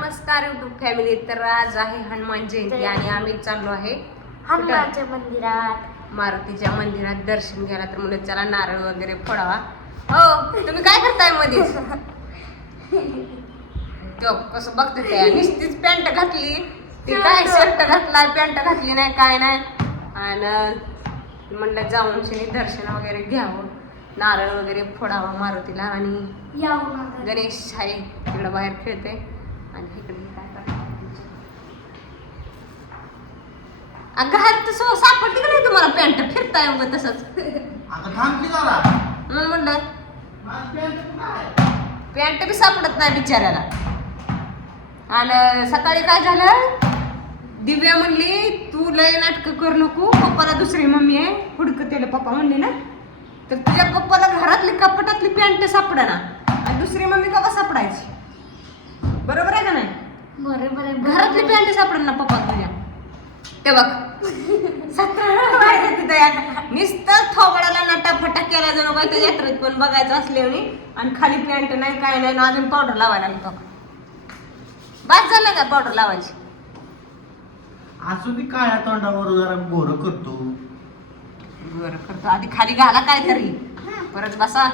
नमस्कार YouTube family तर आज आहे हनुमान जयंती आणि आम्ही चाललो आहे हनुमानच्या मंदिरात. मारुतीच्या मंदिरात दर्शन घ्यायला. तर म्हणलं चला नारळ वगैरे फोडावा. हो तुम्ही काय करतायमध्ये तो कसं बघते ते नुसतीच पॅन्ट घातली. ती काय शर्ट घातला पॅन्ट घातली नाही काय नाही. आणि म्हणलं जाऊन शनी दर्शन वगैरे घ्यावं. नारळ वगैरे फोडावा मारुतीला आणि. गणेश आहे तिकडं बाहेर खेळते आणि इकडे काय करते अगं हात तसं सापडते का नाही तुम्हाला पॅन्ट? फिरताय मग तसंच. की म्हणून म्हणलं पॅन्ट बी सापडत नाही बिचाऱ्याला. आणि सकाळी काय झालं? दिव्या म्हणली तू लय नाटक करू नको पप्पाला दुसरी मम्मी आहे. हुडक त्याला पप्पा म्हणली ना तर तुझ्या पप्पाला घरातली कपाटातली पॅन्ट सापडना. आणि दुसरी मम्मी कवा सापडायची? बरोबर आहे का नाही? बरं बरं घरातली पॅन्ट सापडेल ना पप्पा तुझ्या? ते बघ. नुसतं थोबडाला नटाफटा केला जणू काय त्या यात्रेत पण बघायचं असल्याने आणि खाली पॅन्ट नाही काय नाही आणि अजून पावडर लावायला लागली बघ बस झालं का पावडर लावायची? असू दे काळ्या तोंडावर जरा गोर करतो. गोर करतो. आधी खाली घाला काय तरी परत बसा.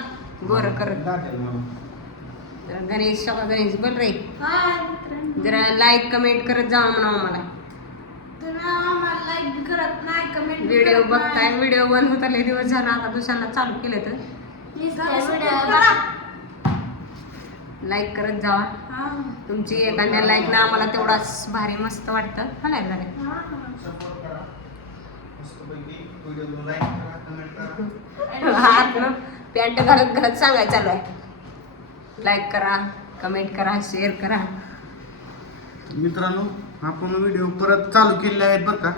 गोर करत. तर गणेश सगळा गणेश बोल रे. जरा लाईक कमेंट करत जावा म्हणा आम्हाला. लाईक करत नाही कमेंट व्हिडिओ बघताय व्हिडिओ बंद होता लय दिवस झाला आता दुसऱ्यांना चालू केले तर. लाईक करत जावा. तुमची एखाद्या लाईक ना आम्हाला तेवढाच भारी मस्त वाटतं. हा. झाले. हात ना. पॅन्ट घालत घालत सांगायचं चालू आहे. लाईक करा कमेंट करा शेअर करा. मित्रांनो आपण व्हिडिओ परत चालू केलेले आहेत बरं का?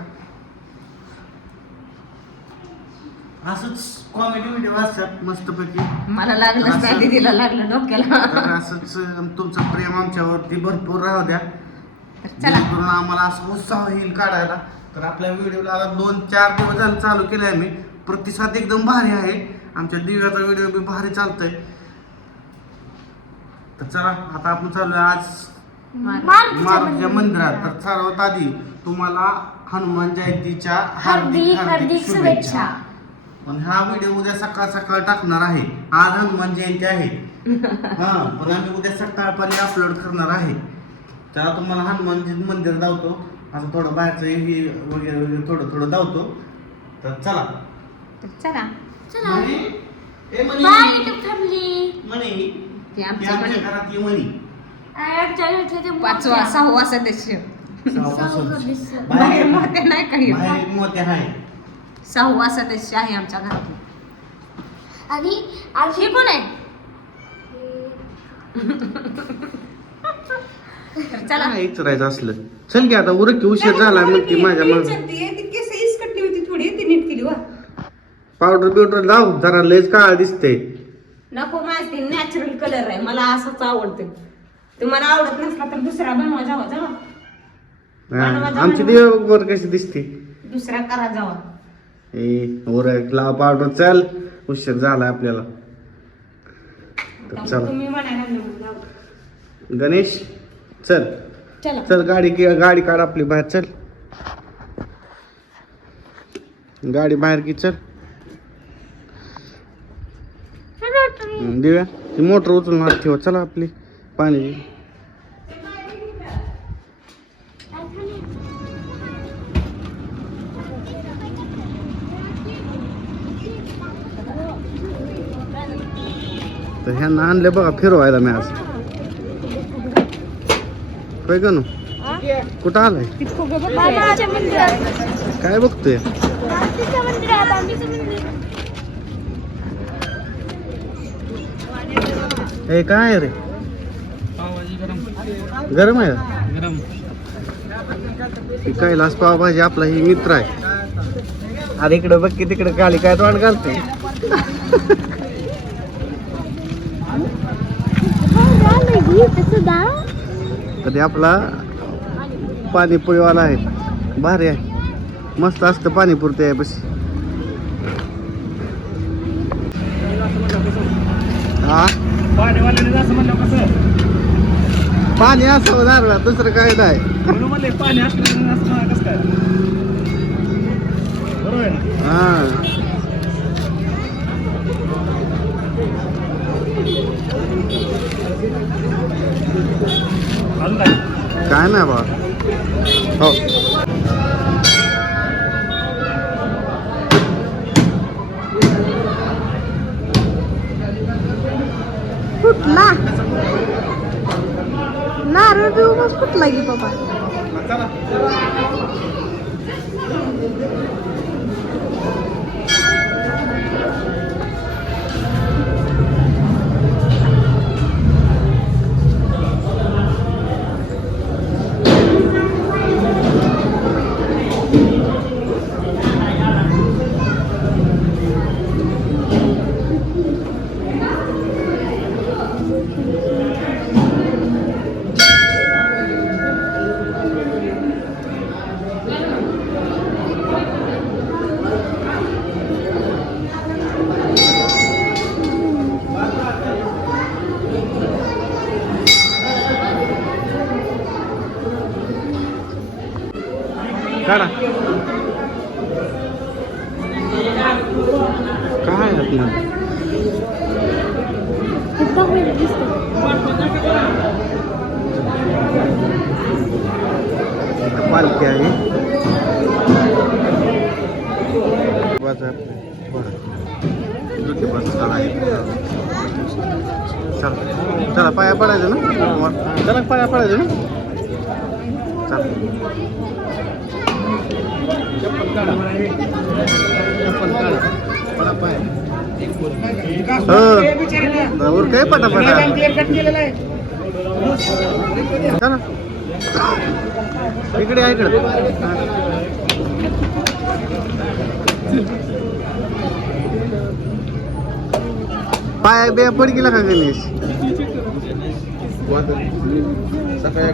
असंच कॉमेडी व्हिडिओ असतात मस्तपैकी. मला नाही दीदीला लागलं डोक्याला. तर असंच अं, तुमचं प्रेम आमच्यावरती भरपूर राहू द्या. तर चला. जेणेकरून आम्हाला असं उत्साह येईल काढायला. तर आपल्या व्हिडिओला आता दोन चार दिवस झाले चालू केले आम्ही प्रतिसाद एकदम भारी आहे. आमच्या दिव्याचा व्हिडिओ बी भारी चालतोय. तर चला आता आपण चालू आज मारुतीच्या मंदिरात. तर सर्वात आधी तुम्हाला हनुमान जयंतीच्या हार्दिक हार्दिक शुभेच्छा. पण हा व्हिडिओ उद्या सकाळ सकाळ टाकणार आहे. आज हनुमान जयंती आहे. हा पण आम्ही उद्या सकाळपर्यंत अपलोड करणार आहे. तर तुम्हाला हनुमानजी मंदिर धावतो असं थोडं बाहेरचं हे वगैरे वगैरे थोडं थोडं धावतो तर चला. तर चला. चला. मणी, ए मणी, बाय युट्यूब फॅमिली मणी, ते ती आमचं आमच्या म्हणे घरात ये पाचवा. सहावा सदस्य. बाहेर मोठे नाही काही बाहेर एक मोठे आहे. सहावा सदस्य आहे आमच्या घरात आणि ही कोण आहे? तर चला. काय असलं? चल की आता उरक की उशीर झाला मग ती माझ्या मागे. ती केस इसकटली होती थोडी ती नीट केली वा. पावडर बिवडर लाव जरा लयच काळ दिसते नको माहिती नॅचरल कलर आहे. मला असंच आवडतं. तुम्हाला आवडत नसला तर दुसरा बनवा जावा जावा. आमची देवर कशी दिसते? दुसरा करा जावा. ए उरक लाव पावडर चल. उशीर झाला आपल्याला. तर चला. तुम्ही म्हणायला लागले म्हणून जाऊ. गणेश चल. चला. चल गाडी की गाडी काढ आपली बाहेर चल. गाडी बाहेर की चल हं, दिव्या ती मोटर उचलून हात ठेवा. चला आपली पाणी. तर ह्यांना आणले बघा फिरवायला मी आज. काय का कुठं आलाय? काय बघतोय मारुतीच्या मंदिरात आंबेचं मंदिर हे काय आहे रे? गरम आहे? ही कैलास पावभाजी आपला ही मित्र आहे. अरे इकडं बघ की तिकडं काली काय तोंड घालते कधी आपला पाणीपुरीवाला आहे. भारी आहे. मस्त असतं पाणीपुरते आहे बस हा? पाणीवाल्याने असं म्हणलं कसं पाणी असावं नारळात दुसरं काय नाही. म्हणून म्हणले पाणी असलं असं कसं काय? बरोबर आहे ना? हा. काय नाही बा. हो. ना. नारळ बी उगाच फुटला की बाबा? आपलं पालखी आहे. बाजार. ज्योतिबा स्थळ आहे. चला. चला पाया पडायचं ना? चला पाया पडायचं ना? चला. चप्पल काढा. चप्पल काढा. पडा पाय. हो. काय पटापट? चला. इकडे आहे इकडे. पाय बे पड गेला का गणेश? सकाळी